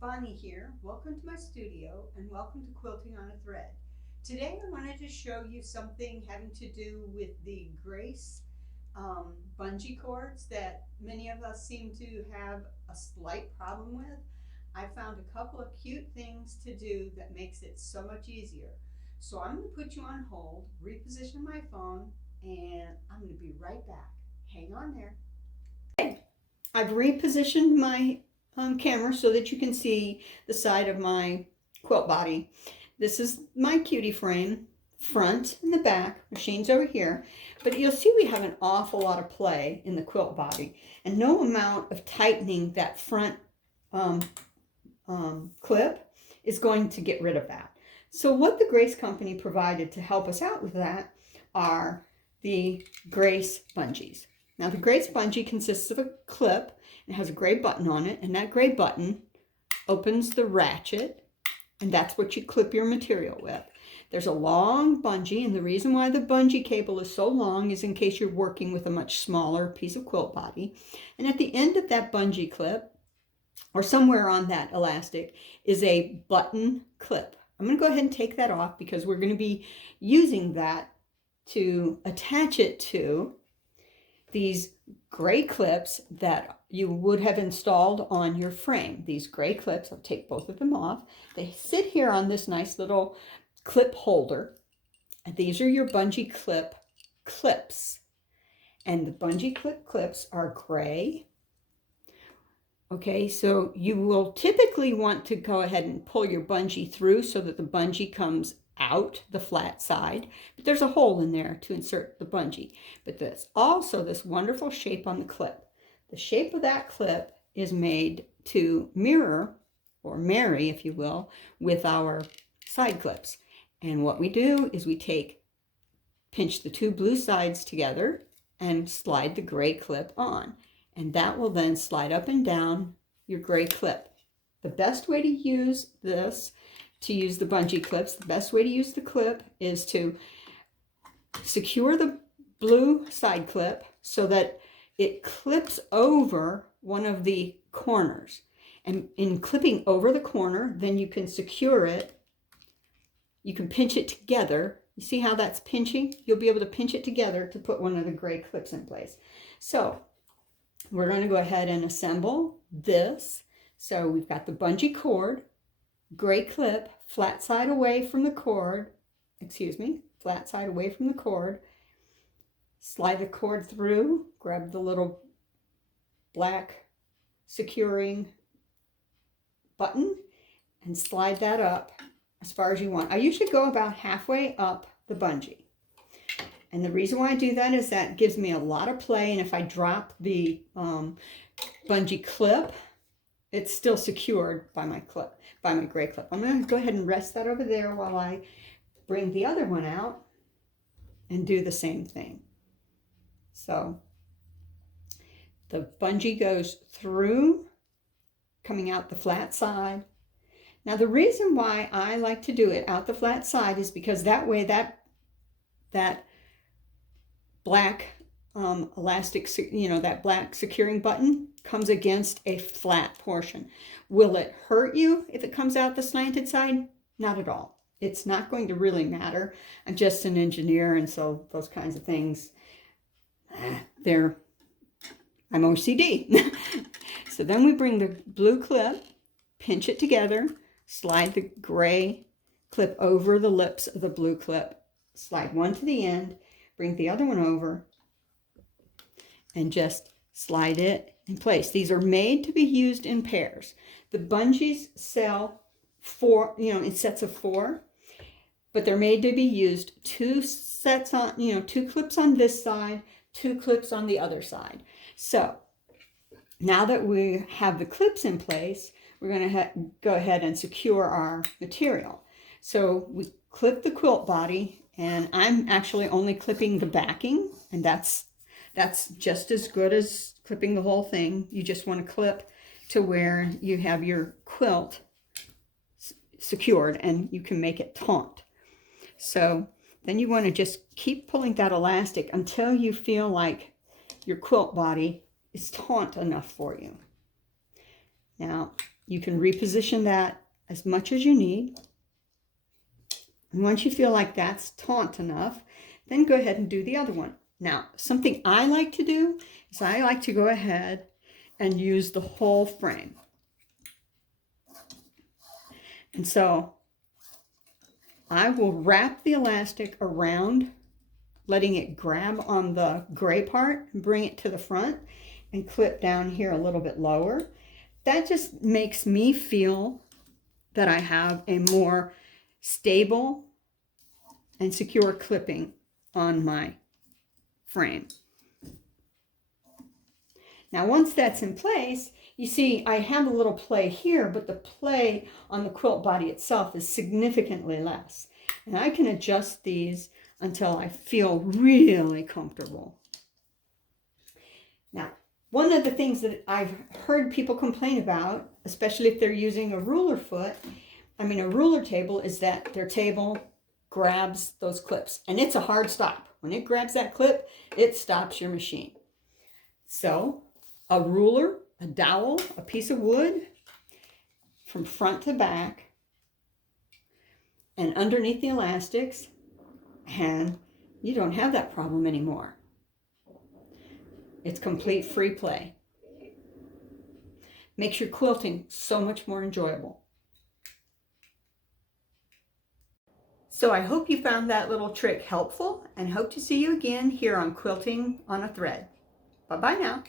Bonnie here. Welcome to my studio and welcome to Quilting on a Thread. Today I wanted to show you something having to do with the Grace bungee cords that many of us seem to have a slight problem with. I found a couple of cute things to do that makes it so much easier. So I'm going to put you on hold, reposition my phone, and I'm going to be right back. Hang on there. Okay, I've repositioned my camera so that you can see the side of my quilt body. This is my Cutie frame, front and the back, machine's over here, but you'll see we have an awful lot of play in the quilt body, and no amount of tightening that front clip is going to get rid of that. So what the Grace Company provided to help us out with that are the Grace Bungees. Now the Grace Bungee consists of a clip. It has a gray button on it, and that gray button opens the ratchet, and that's what you clip your material with. There's a long bungee, and the reason why the bungee cable is so long is in case you're working with a much smaller piece of quilt body. And at the end of that bungee clip, or somewhere on that elastic, is a button clip. I'm going to go ahead and take that off because we're going to be using that to attach it to these gray clips that you would have installed on your frame. These gray clips, I'll take both of them off. They sit here on this nice little clip holder. And these are your bungee clip clips. And the bungee clip clips are gray. Okay, so you will typically want to go ahead and pull your bungee through so that the bungee comes out the flat side, but there's a hole in there to insert the bungee. But there's also this wonderful shape on the clip. The shape of that clip is made to mirror, or marry if you will, with our side clips. And what we do is we pinch the two blue sides together and slide the gray clip on, and that will then slide up and down your gray clip. The best way to use this, to use the bungee clips, the best way to use the clip is to secure the blue side clip so that it clips over one of the corners. And in clipping over the corner, then you can secure it. You can pinch it together. You see how that's pinching? You'll be able to pinch it together to put one of the gray clips in place. So we're going to go ahead and assemble this. So we've got the bungee cord, gray clip, flat side away from the cord, flat side away from the cord, slide the cord through, grab the little black securing button and slide that up as far as you want. I usually go about halfway up the bungee. And the reason why I do that is that gives me a lot of play, and if I drop the bungee clip, it's still secured by my clip, by my gray clip. I'm going to go ahead and rest that over there while I bring the other one out and do the same thing. So the bungee goes through, coming out the flat side. Now the reason why I like to do it out the flat side is because that way that black elastic, that black securing button comes against a flat portion. Will it hurt you if it comes out the slanted side? Not at all. It's not going to really matter. I'm just an engineer, and so those kinds of things, I'm OCD. So then we bring the blue clip, pinch it together, slide the gray clip over the lips of the blue clip, slide one to the end, bring the other one over, and just slide it in place. These are made to be used in pairs. The bungees sell in sets of 4, but they're made to be used 2 sets on, 2 clips on this side, 2 clips on the other side. So now that we have the clips in place, we're going to go ahead and secure our material. So we clip the quilt body, and I'm actually only clipping the backing, and that's just as good as clipping the whole thing. You just want to clip to where you have your quilt secured, and you can make it taut. So then you want to just keep pulling that elastic until you feel like your quilt body is taut enough for you. Now, You can reposition that as much as you need. And once you feel like that's taut enough, then go ahead and do the other one. Now, something I like to do is I like to go ahead and use the whole frame. And so I will wrap the elastic around, letting it grab on the gray part and bring it to the front and clip down here a little bit lower. That just makes me feel that I have a more stable and secure clipping on my frame. Now, once that's in place, you see I have a little play here, but the play on the quilt body itself is significantly less. And I can adjust these until I feel really comfortable. Now, one of the things that I've heard people complain about, especially if they're using a ruler table, is that their table grabs those clips. And it's a hard stop. When it grabs that clip, it stops your machine. So a ruler, a dowel, a piece of wood from front to back and underneath the elastics, and you don't have that problem anymore. It's complete free play. Makes your quilting so much more enjoyable. So I hope you found that little trick helpful and hope to see you again here on Quilting on a Thread. Bye-bye now.